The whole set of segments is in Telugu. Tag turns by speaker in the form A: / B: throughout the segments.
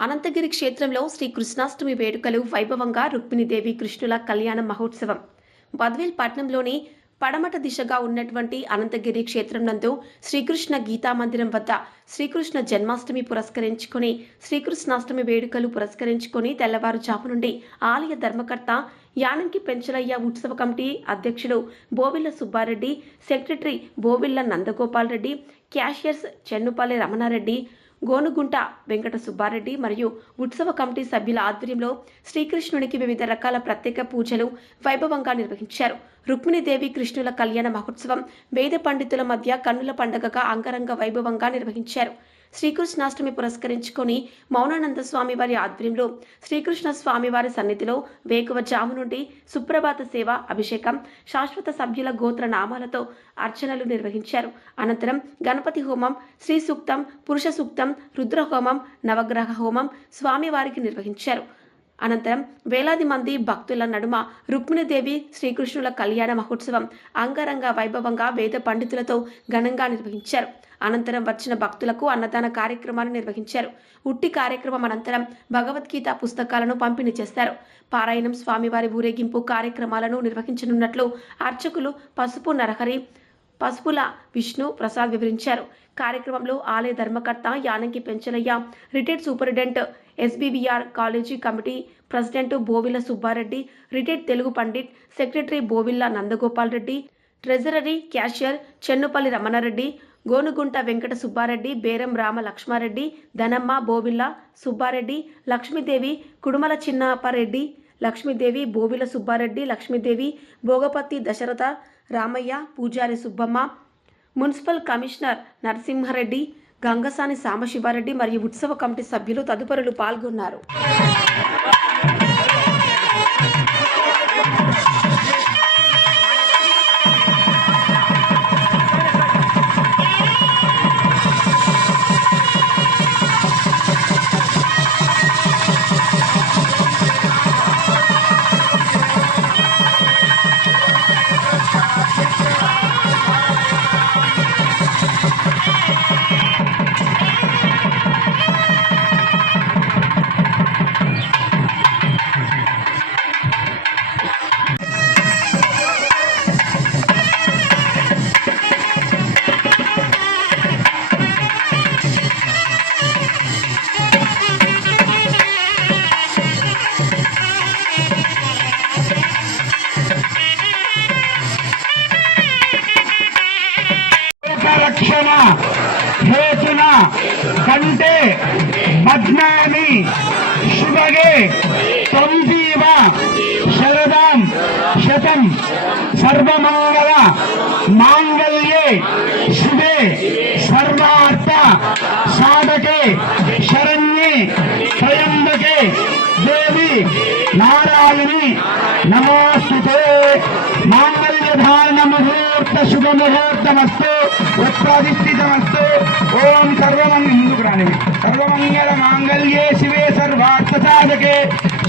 A: అనంతగిరి క్షేత్రంలో శ్రీ కృష్ణాష్టమి వేడుకలు వైభవంగా రుక్మిణీదేవి కృష్ణుల కళ్యాణ మహోత్సవం. బద్వేల్ పట్నంలోని పడమట దిశగా ఉన్నటువంటి అనంతగిరి క్షేత్రం నందు శ్రీకృష్ణ గీతా మందిరం వద్ద శ్రీకృష్ణ జన్మాష్టమి పురస్కరించుకొని శ్రీకృష్ణాష్టమి వేడుకలు పురస్కరించుకొని తెల్లవారుజాము నుండి ఆలయ ధర్మకర్త యానంకి పెంచలయ్య ఉత్సవ కమిటీ అధ్యక్షుడు బోవిల్ల సుబ్బారెడ్డి సెక్రటరీ బోవిల్ల నందగోపాల్ రెడ్డి క్యాషియర్స్ చెన్నుపల్లి రమణారెడ్డి గోనుగుంట వెంకట సుబ్బారెడ్డి మరియు ఉత్సవ కమిటీ సభ్యుల ఆధ్వర్యంలో శ్రీకృష్ణునికి వివిధ రకాల ప్రత్యేక పూజలు వైభవంగా నిర్వహించారు. రుక్మిణీదేవి కృష్ణుల కళ్యాణ మహోత్సవం వేద పండితుల మధ్య కన్నుల పండగగా అంగరంగ వైభవంగా నిర్వహించారు. శ్రీకృష్ణాష్టమి పురస్కరించుకొని మౌనానంద స్వామి వారి ఆధ్వర్యంలో శ్రీకృష్ణ స్వామి వారి సన్నిధిలో వేకువజాము నుండి సుప్రభాత సేవ అభిషేకం శాశ్వత సభ్యుల గోత్ర నామాలతో అర్చనలు నిర్వహించారు. అనంతరం గణపతి హోమం శ్రీ సూక్తం పురుష సూక్తం రుద్రహోమం నవగ్రహ హోమం స్వామివారికి నిర్వహించారు. అనంతరం వేలాది మంది భక్తుల నడుమ రుక్మిణీదేవి శ్రీకృష్ణుల కళ్యాణ మహోత్సవం అంగరంగ వైభవంగా వేద పండితులతో ఘనంగా నిర్వహించారు. అనంతరం వచ్చిన భక్తులకు అన్నదాన కార్యక్రమాలు నిర్వహించారు. ఉట్టి కార్యక్రమం అనంతరం భగవద్గీత పుస్తకాలను పంపిణీ చేశారు పారాయణం స్వామివారి ఊరేగింపు కార్యక్రమాలను నిర్వహించనున్నట్లు అర్చకులు పసుపు నరహరి పసుపుల విష్ణు ప్రసాద్ వివరించారు. కార్యక్రమంలో ఆలయ ధర్మకర్త Yanamki Penchalayya retired superintendent SBVR college committee president Bovila Subbareddy retired Telugu pandit secretary Bovilla Nandagopal Reddy treasury cashier Chennupalli Ramanareddy Gonugunta Venkata Subbareddy Beram Rama Lakshmareddy Dhanamma బోవిల్ల Subbareddy Lakshmidevi Kudumula చిన్నపారెడ్డి Lakshmidevi బోవిల Subbareddy Lakshmidevi భోగపతి Dasaratha Ramaiah పూజారి సుబ్బమ్మ మున్సిపల్ కమిషనర్ నరసింహారెడ్డి గంగసాని సాంబశివారెడ్డి మరియు ఉత్సవ కమిటీ సభ్యులు తదుపరులు పాల్గొన్నారు.
B: హేతున కంటే బధ్నామి శుభగే సంజీవ శరదాం శతం సర్వమంగళ మాంగళ్యే శుభే సర్వార్థ సాధకే శరణ్యే త్రయంబకే దేవి నారాయణి నమోస్తుతే మాంగళ్యధారణ ముహూర్త శుభ ముహూర్తమస్తు ఉత్పాదిష్టితమస్తు ఓం సర్వమంగళ ముందుకు రానివి సర్వమంగళ మాంగళ్యే శివే సర్వార్థ సాధకే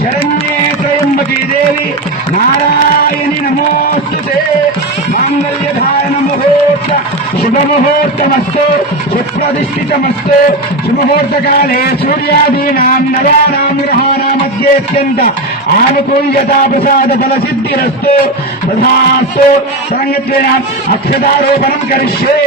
B: శరణ్యే త్రయంబకే దేవి. నారాయణి నమో శుభముహూర్తమస్తు సుప్రతిష్ఠితమస్తు శుభముహూర్తకాలే సూర్యాదీనాం నవానాం గ్రహాణా మధ్యేత్యంత ఆనుకూల్యతా ప్రసాద ఫల సిద్ధిరస్తు తథాస్తు సంగత్వేన అక్షతారోపణం కరిష్యే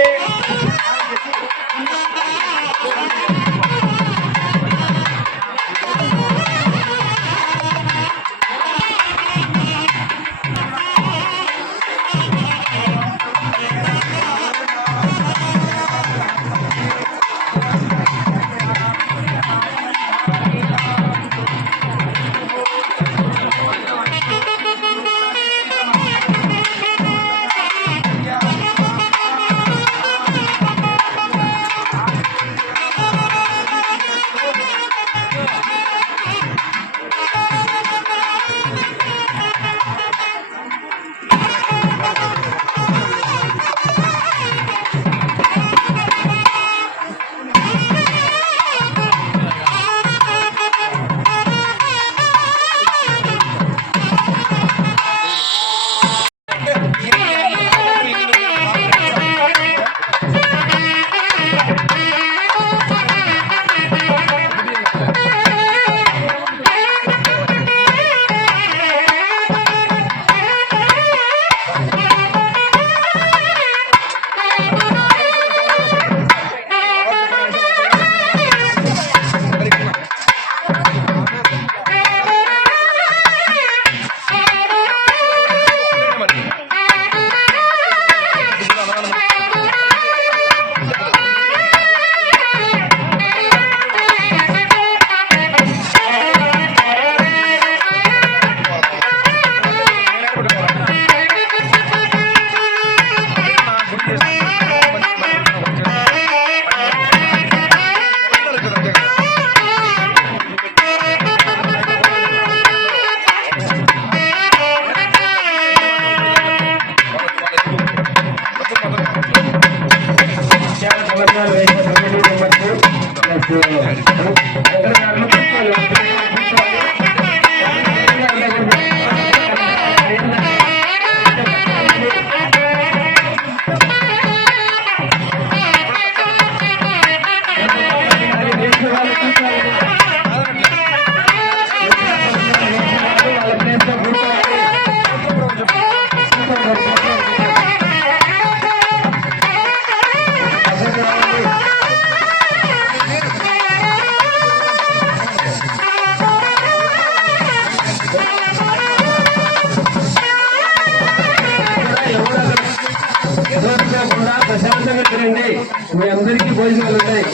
B: అందరికీ భోజనాలు ఉన్నాయి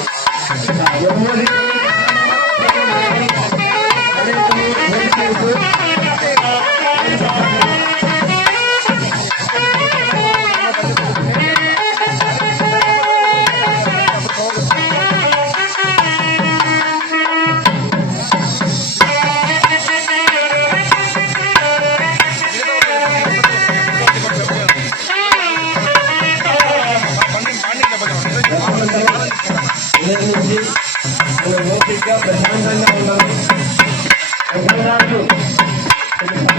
B: ఎవరి నుంచి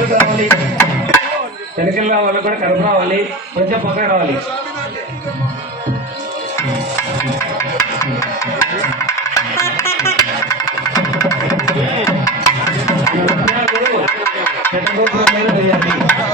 B: ముందుకు రావాలి. వెనకలు రావాలి కూడా కడుపు రావాలి. కొంచెం పక్కన రావాలి. ఈ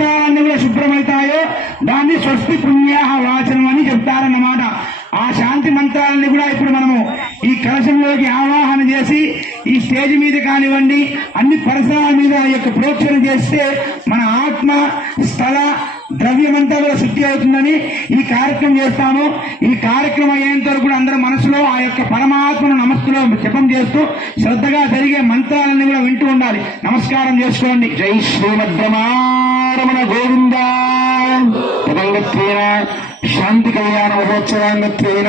B: పరిసరాలన్నీ కూడా శుభ్రమవుతాయో దాన్ని స్వస్తి పుణ్యాహ వాచనం అని చెప్తారన్నమాట. ఆ శాంతి మంత్రాలని కూడా ఇప్పుడు మనము ఈ కలశంలోకి ఆవాహన చేసి ఈ స్టేజ్ మీద కానివ్వండి అన్ని పరిసరాల మీద యొక్క ప్రోక్షణ చేస్తే మన ఆత్మ స్థల ద్రవ్యమంతా కూడా శుద్ధి అవుతుందని ఈ కార్యక్రమం చేస్తాము. ఈ కార్యక్రమం అయ్యేంత వరకు కూడా అందరూ మనసులో ఆ యొక్క పరమాత్మను నమస్సులో జపం చేస్తూ శ్రద్ధగా జరిగే మంత్రాలన్నీ కూడా వింటూ ఉండాలి. నమస్కారం చేసుకోండి. జై శ్రీమద్రమారమణ గోవింద. పదంగత్వేన శాంతి కళ్యాణ మహోత్సవాంగత్వేన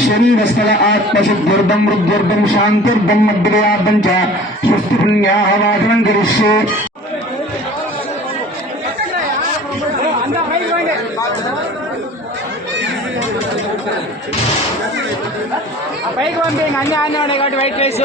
B: శరీర స్థల ఆత్మశుద్ధిర్దం వృద్ధిర్దం శాంతిర్దం మధ్యయార్థం చ స్వస్తి పుణ్యాహవాదనం కరిష్యే
C: పైకి పంపి అన్ని ఆనే ఉన్నాయి కాబట్టి వైట్ రైస్.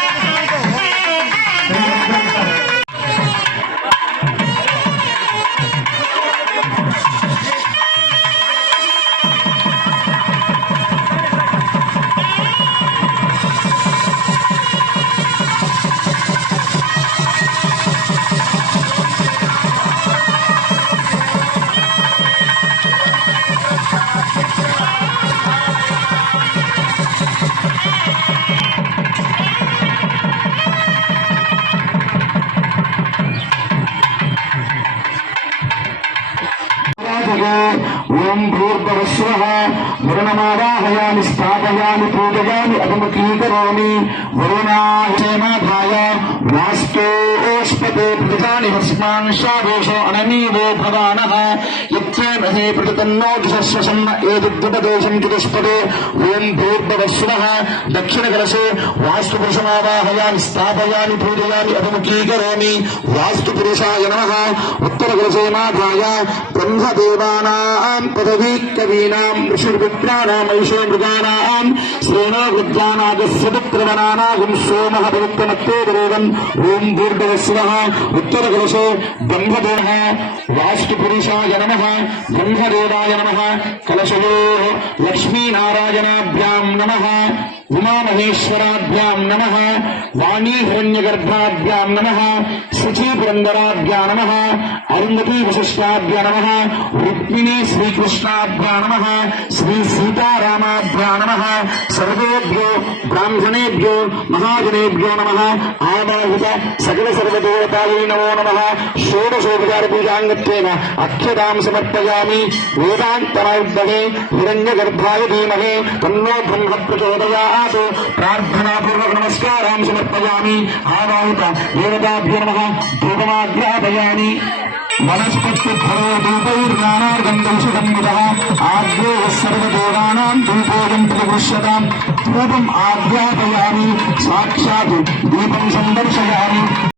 D: ఓం భూర్భవస్వ వరుణమావాహయామి స్థాపయామి పూజయామి అభిముఖీకరోమి వరుణాయ వాస్తోష్పతే ప్రతితాని భస్మాన్ శాదోషో అననీవో భవానః యచ్చేమహే ప్రతితన్నో దిశస్వసన్న ఏదిద్యుపదేశం చతుష్పదే ఓం భూర్భవస్వ దక్షిణకలశే వాస్తుపురుషమావాహయామి స్థాపయామి పూజయామి అభిముఖీకరోమి వాస్తుపురుషాయ నమః ఉత్తరకలశేమాధాయ బ్రహ్మదేవానాం పదవీ కవీనాం ఋషిర్విప్రాణాం ఐషో మృగానాం శ్రేణో వృద్ధానాగస్య పుత్రవనానాగం సోమః పవిత్రమత్తే దేవం ఓం భూర్భవస్వ ఉత్తరకలశో బ్రహ్మదేవ వాస్తుపురుషాయ నమః బ్రహ్మదేవాయ నమః కలశయో లక్ష్మీనారాయణాభ్యాం నమః ఉమామహేశ్వరాభ్యాం उमामहेश्वराभ्यां नमः। वाणीहिरण्यगर्भाभ्यां नमः। शुचीपुरन्दराभ्या नमः। वशिष्ठाभ्या नमः। रुक्मिणी श्रीकृष्णाभ्या नमः। श्रीसीतारामाभ्या नमः। सर्वेभ्यो ब्राह्मणेभ्यो महाजनेभ्यो नमः। आवाहित सकलसर्वदेवतायै नमो नमः। षोडशोपचारपूजाङ्गत्वेन अक्षतां समर्पयामि। वेदान्तरायुद्धे हिरण्यगर्भाय धीमहे। तन्नो ब्रह्म प्रचोदयाः साक्षात् प्रार्थना पूर्वक नमस्कार समर्पयामी आवाहित देवताभ्य नम धूपमाघ्रापयामी वनस्पत्तिफलो धूपैर्नानार्गन्धं सुगन्धितः आद्यो सर्वदेवानां धूपोऽयं प्रतिगृह्यताम् धूपम् आध्यापयामि, साक्षात् दीपं सन्दर्शयामि